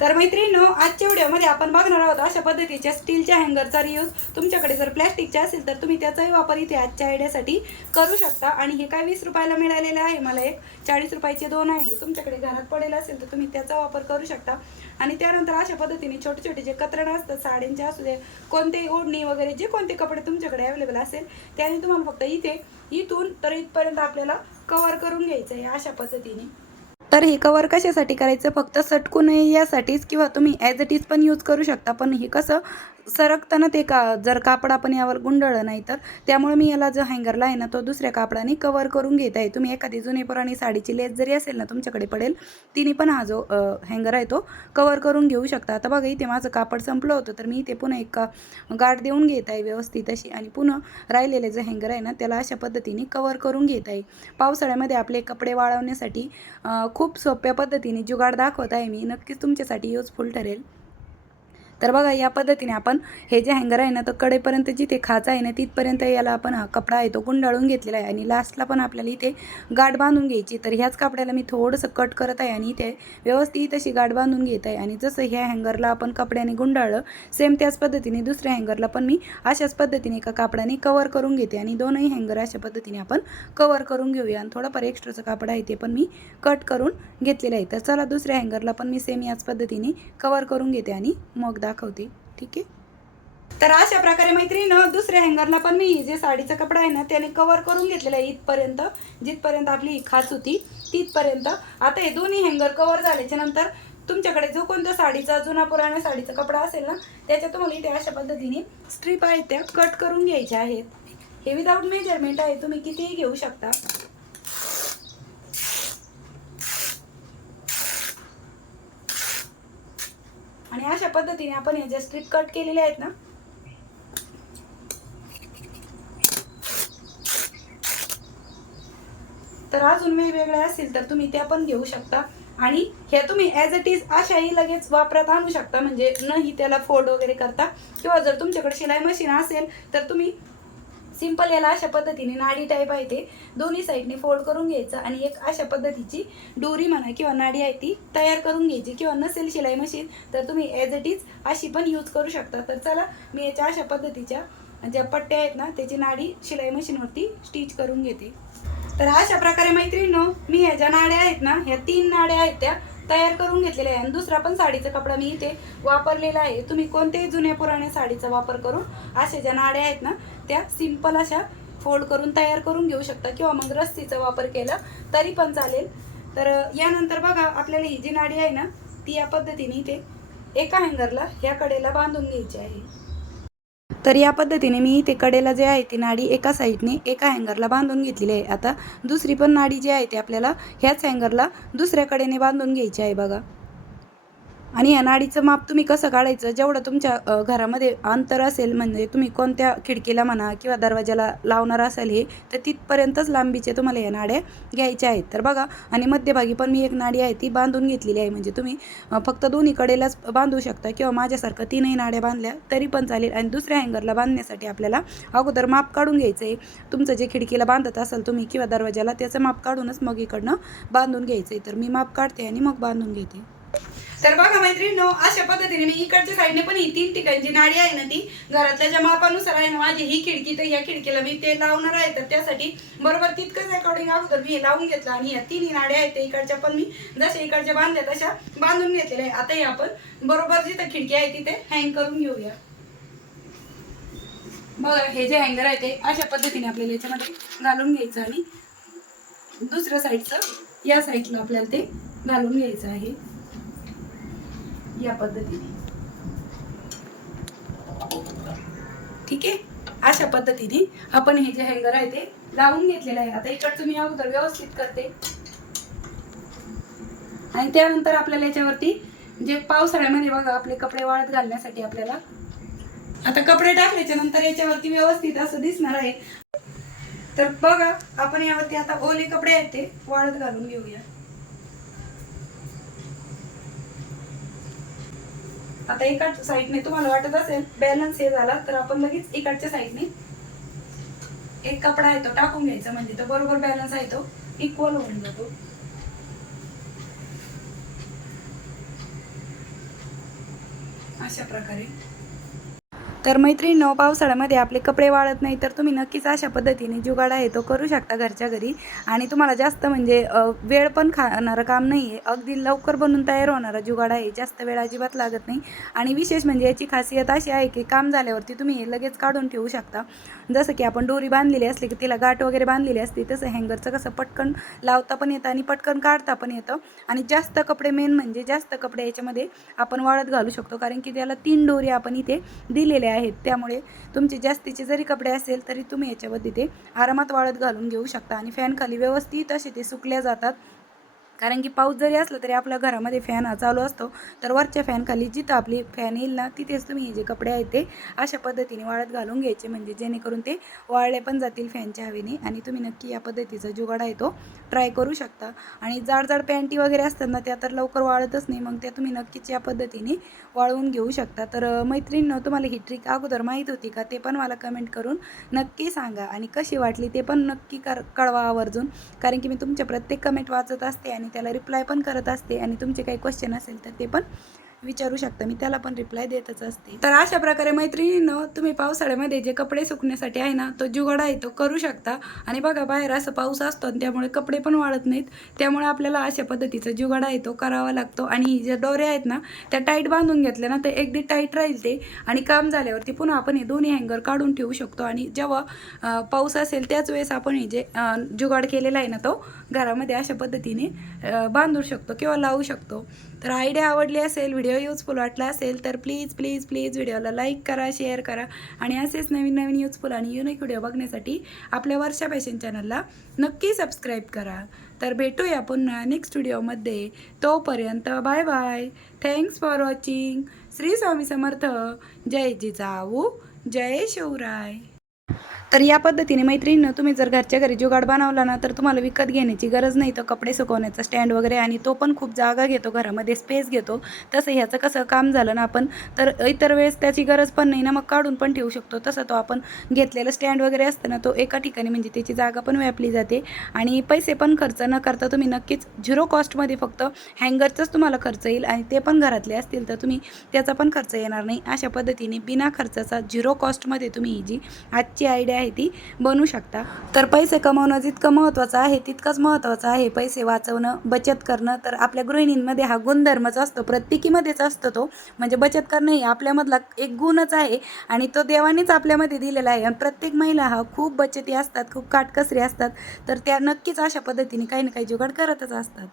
तर मैत्रिणींनो आजच्या व्हिडिओमध्ये आपण बघणार आहोत अशा पद्धतीच्या स्टीलच्या हँगरचा रियूज तुमच्याकडे जर प्लॅस्टिकच्या असेल तर तुम्ही त्याचाही वापर इथे आजच्या आयडियासाठी करू शकता. आणि हे काय वीस रुपयाला मिळालेलं आहे? मला एक चाळीस रुपयाचे दोन आहे. तुमच्याकडे घरात पडेल असेल तर तुम्ही त्याचा वापर करू शकता. आणि त्यानंतर अशा पद्धतीने छोटे छोटे जे कतरणं असतात साड्यांचे असू दे कोणतेही ओढणी वगैरे जे कोणते कपडे तुमच्याकडे अवेलेबल असेल त्याने तुम्हाला फक्त इथे इथून तर इथपर्यंत आपल्याला कव्हर करून घ्यायचं आहे अशा पद्धतीने. तर हे कवर कशासाठी करायचं? फक्त सटकू नये यासाठीच? किंवा तुम्ही ॲज इट इज पण यूज करू शकता पण हे कसं सरकताना ते का जर कापड आपण यावर गुंडळलं नाही तर त्यामुळे मी याला जो हँगरला आहे ना तो दुसऱ्या कापडाने कवर करून घेत आहे. तुम्ही एखादी जुनी पुराणी साडीची लेस जरी असेल ना तुमच्याकडे पडेल तिने पण हा जो हँगर आहे तो कवर करून घेऊ शकता. आता बघा इथे माझं कापड संपलं होतं तर मी इथे पुन्हा एक गाठ देऊन घेत आहे व्यवस्थित अशी आणि पुन्हा राहिलेले जे हँगर आहे ना त्याला अशा पद्धतीने कवर करून घेत आहे. पावसाळ्यामध्ये आपले कपडे वाळवण्यासाठी खूप सोप्या पद्धतीने जुगाड दाखवत आहे मी. नक्कीच तुमच्यासाठी युजफुल ठरेल. तर बघा या पद्धतीने आपण हे जे हँगर आहे ना तर कडेपर्यंत जिथे खाचा आहे ना तिथपर्यंत याला आपण हा कपडा आहे तो गुंडाळून घेतलेला आहे. आणि लास्टला पण आपल्याला इथे गाठ बांधून घ्यायची. तर ह्याच कपड्याला मी थोडंसं कट करत आहे आणि इथे व्यवस्थित अशी गाठ बांधून घेत आहे. आणि जसं ह्या हँगरला आपण कपड्याने गुंडाळलं सेम त्याच पद्धतीने दुसऱ्या हँगरला पण मी अशाच पद्धतीने एका कापडाने कवर करून घेते. आणि दोनही हँगर अशा पद्धतीने आपण कवर करून घेऊया. आणि थोडंफार एक्स्ट्राचं कापड आहे ते पण मी कट करून घेतलेलं आहे. तर चला दुसऱ्या हँगरला पण मी सेम याच पद्धतीने कवर करून घेते आणि मग दाखवते. ठीक आहे? तर अशा प्रकारे मैत्रिणीनं दुसऱ्या हँगरला पण मी जे साडीचा कपडा आहे ना त्याने कवर करून घेतलेला आहे इथपर्यंत. जिथपर्यंत आपली खास खाच होती तिथपर्यंत. आता हे दोन्ही हँगर कवर झाल्याच्यानंतर तुमच्याकडे जो कोणत्या साडीचा जुना पुराणा साडीचा कपडा असेल ना त्याच्या तुम्हाला इथे अशा पद्धतीने स्ट्रीप आहेत त्या कट करून घ्यायच्या आहेत. हे विदाऊट मेजरमेंट आहे तुम्ही कितीही घेऊ शकता. आणि अशा पद्धतीने आपण हे जे स्ट्रीप कट केलेले आहेत ना तर अजून वेगवेगळ्या असतील तर तुम्ही त्या पण घेऊ शकता. आणि हे तुम्ही ॲज इट इज अशाही लगेच वापरात आणू शकता म्हणजे नही त्याला फोल्ड वगैरे करता. किंवा जर तुमच्याकडे शिलाई मशीन असेल तर तुम्ही सिंपल याला अशा पद्धतीने नाडी टाईप आहे ते. दोन्ही साईडने फोल्ड करून घ्यायचं आणि एक अशा पद्धतीची डोरी म्हणा किंवा नाडी आहे ती तयार करून घ्यायची किंवा नसेल शिलाई मशीन तर तुम्ही ॲज इट इज अशी पण यूज करू शकता. तर चला मी याच्या अशा पद्धतीच्या ज्या पट्ट्या आहेत ना त्याची नाडी शिलाई मशीनवरती स्टिच करून घेते. तर अशा प्रकारे मैत्रिणी मी ह्या ज्या नाड्या आहेत ना ह्या तीन नाड्या आहेत त्या तयार करून घेतलेले आहे. आणि दुसरा पण साडीचा कपडा मी इथे वापरलेला आहे. तुम्ही कोणत्याही जुन्या पुराण्या साडीचा वापर करून अशा ज्या नाड्या आहेत ना त्या सिंपल अशा फोल्ड करून तयार करून घेऊ शकता. किंवा मग रस्सीचा वापर केला तरी पण चालेल. तर यानंतर बघा आपल्याला ही जी नाडी आहे ना ती या पद्धतीने इथे एका हँगरला ह्या कडेला बांधून घ्यायची आहे. तर या पद्धतीने मी इथे कडेला जे आहे ती नाडी एका साईडने एका हँगरला बांधून घेतलेली आहे. आता दुसरी पण नाडी जी आहे ती आपल्याला ह्याच हँगरला दुसऱ्या कडेने बांधून घ्यायची आहे बघा. आणि या नाडीचं माप तुम्ही कसं काढायचं? जेवढं तुमच्या घरामध्ये अंतर असेल म्हणजे तुम्ही कोणत्या खिडकीला म्हणा किंवा दरवाजाला लावणार असेल हे तर तिथपर्यंतच लांबीचे तुम्हाला या नाड्या घ्यायच्या आहेत. तर बघा आणि मध्यभागी पण मी एक नाडी आहे ती बांधून घेतलेली आहे. म्हणजे तुम्ही फक्त दोन्ही कडेलाच बांधू शकता किंवा माझ्यासारखं तीनही नाड्या बांधल्या तरी पण चालेल. आणि दुसऱ्या हँगरला बांधण्यासाठी आपल्याला अगोदर माप काढून घ्यायचं आहे तुमचं जे खिडकीला बांधत असाल तुम्ही किंवा दरवाजाला त्याचं माप काढूनच मग इकडनं बांधून घ्यायचं आहे तर मी माप काढते आणि मग बांधून घेते. तर बघा मैत्रिणीनो अशा पद्धतीने मी इकडच्या साईडने पण ही तीन ठिकाणची नाडी आहे ना ती घरातल्या ज्या मापानुसार आहे ना माझी ही खिडकी तर या खिडकीला मी ते लावणार आहे. तर त्यासाठी बरोबर तितकंच अकॉर्डिंग अगोदर मी हे लावून घेतलं आणि या तिन्ही नाड्या आहेत त्या इकडच्या पण मी जशा इकडच्या बांधल्या तशा बांधून घेतलेल्या आहे आता हे आपण बरोबर जिथं खिडकी आहे तिथे हँग करून घेऊया. बघा हे जे हँगर आहे ते अशा पद्धतीने आपल्याला याच्यामध्ये घालून घ्यायचं आणि दुसऱ्या साईडचं या साईडला आपल्याला ते घालून घ्यायचं आहे. या पद्धतीने. ठीक आहे? अशा पद्धतीने आपण हे जे हँगर आहे ते लावून घेतलेलं आहे. आता इकडचं मी अगोदर व्यवस्थित करते. आणि त्यानंतर आपल्याला याच्यावरती जे पावसाळ्यामध्ये बघा आपले कपडे वाळत घालण्यासाठी आपल्याला आता कपडे टाकल्याच्या नंतर याच्यावरती व्यवस्थित असं दिसणार आहे. तर बघा आपण यावरती आता ओले कपडे आहेत ते वाळत घालून घेऊया. आता एकाच साईडने तुम्हाला वाटत असेल बॅलन्स हे झाला तर आपण लगेच इकडच्या साईडने एक कपडा आहे तो टाकून घ्यायचा म्हणजे तो बरोबर बॅलन्स आहे तो इक्वल होऊन जातो. अशा प्रकारे. तर मैत्रिणींनो पावसाळ्यामध्ये आपले कपडे वाळत नाही तर तुम्ही नक्कीच अशा पद्धतीने जुगाड आहे तो करू शकता घरच्या घरी. आणि तुम्हाला जास्त म्हणजे वेळ पण खाणारं काम नाही आहे अगदी लवकर बनून तयार होणारा जुगाड आहे. जास्त वेळ अजिबात लागत नाही. आणि विशेष म्हणजे याची खासियत अशी आहे की काम झाल्यावरती तुम्ही हे लगेच काढून ठेवू शकता. जसं की आपण दोरी बांधलेली असली की तिला गाठ वगैरे बांधलेली असते तसं हँगरचं कसं पटकन लावता पण येतं आणि पटकन काढता पण येतं. आणि जास्त कपडे मेन म्हणजे जास्त कपडे याच्यामध्ये आपण वाळत घालू शकतो. कारण की त्याला तीन डोरी आपण इथे दिलेल्या आहेत. त्यामुळे तुमचे जास्तीचे जरी कपडे असेल तरी तुम्ही याच्यावर ते आरामात वाळत घालून घेऊ शकता. आणि फॅनखाली व्यवस्थित असे ते सुकल्या जातात. कारण की पाऊस जरी असला तरी आपल्या घरामध्ये फॅन हा चालू असतो. तर वरच्या फॅनखाली जिथं आपली फॅन येईल ना तिथेच तुम्ही हे जे कपडे आहेत ते अशा पद्धतीने वाळत घालून घ्यायचे. म्हणजे जेणेकरून ते वाळले पण जातील फॅनच्या हवेने आणि तुम्ही नक्की या पद्धतीचा जुगाड आहे तो ट्राय करू शकता. आणि जाड जाड पॅन्टी वगैरे असतात ना त्या तर लवकर वाळतच नाही मग त्या तुम्ही नक्कीच या पद्धतीने वाळवून घेऊ शकता. तर अं, तुम्हाला ही ट्रिक अगोदर माहीत होती का? ते पण मला कमेंट करून नक्की सांगा आणि कशी वाटली ते पण नक्की कर कळवा आवर्जून. कारण की मी तुमच्या प्रत्येक कमेंट वाचत असते आणि त्याला रिप्लाय पण करत असते आणि तुमचे काही क्वेश्चन असेल तर ते पण विचारू शकता. मी त्याला पण रिप्लाय देतच असते. तर अशा प्रकारे मैत्रिणीनं तुम्ही पावसाळ्यामध्ये जे कपडे सुकण्यासाठी आहे ना तो जुगाड आहे तो करू शकता. आणि बघा बाहेर असं पाऊस असतो आणि त्यामुळे कपडे पण वाळत नाहीत. त्यामुळे आपल्याला अशा पद्धतीचा जुगाड आहे तो करावा लागतो. आणि ज्या दोऱ्या आहेत ना त्या टाईट बांधून घेतल्या ना ते अगदी टाईट राहील ते. आणि काम झाल्यावरती पुन्हा आपण हे दोन्ही हँगर काढून ठेवू शकतो. आणि जेव्हा पाऊस असेल त्याच वेळेस आपण हे जे जुगाड केलेला आहे ना तो घरामध्ये अशा पद्धतीने बांधू शकतो किंवा लावू शकतो. तर आयडिया आवडली असेल व्हिडिओ युजफुल वाटला असेल तर प्लीज प्लीज प्लीज व्हिडिओला लाईक करा शेअर करा. आणि असेच नवीन नवीन युजफुल आणि युनिक व्हिडिओ बघण्यासाठी आपल्या वर्षा फॅशन चॅनलला नक्की सबस्क्राईब करा. तर भेटूया पुन्हा नेक्स्ट व्हिडिओमध्ये तोपर्यंत bye bye thanks for watching Shri Swami Samarth. जय जिजाऊ. जय शिवराय. तर या पद्धतीने मैत्रिणीनं तुम्ही जर घरच्या घरी जुगाड बनवला ना तर तुम्हाला विकत घेण्याची गरज नाही. तर कपडे सुकवण्याचा स्टँड वगैरे आणि तो पण खूप जागा घेतो घरामध्ये स्पेस घेतो. तसं ह्याचं कसं काम झालं ना आपण तर इतर वेळेस त्याची गरज पण नाही ना मग काढून पण ठेवू शकतो. तसं तो आपण घेतलेलं स्टँड वगैरे असतं ना तो एका ठिकाणी म्हणजे त्याची जागा पण व्यापली जाते. आणि पैसे पण खर्च न करता तुम्ही नक्कीच झिरो कॉस्टमध्ये फक्त हँगरचाच तुम्हाला खर्च येईल आणि ते पण घरातले असतील तर तुम्ही त्याचा पण खर्च येणार नाही. अशा पद्धतीने बिना खर्चाचा झिरो कॉस्टमध्ये तुम्ही ही जी आजची आयडिया आहे ती बनू शकता. तर पैसे कमवणं जितकं महत्त्वाचं आहे तितकंच महत्त्वाचं आहे. पैसे वाचवणं बचत करणं तर आपल्या गृहिणींमध्ये हा गुणधर्मच असतो. प्रत्येकीमध्येच असतो तो. म्हणजे बचत करणं ही आपल्यामधला एक गुणच आहे आणि तो देवानेच आपल्यामध्ये दिलेला आहे. आणि प्रत्येक महिला हा खूप बचती असतात खूप काटकसरी असतात. तर त्या नक्कीच अशा पद्धतीने काही ना काही जुगाड करतच असतात.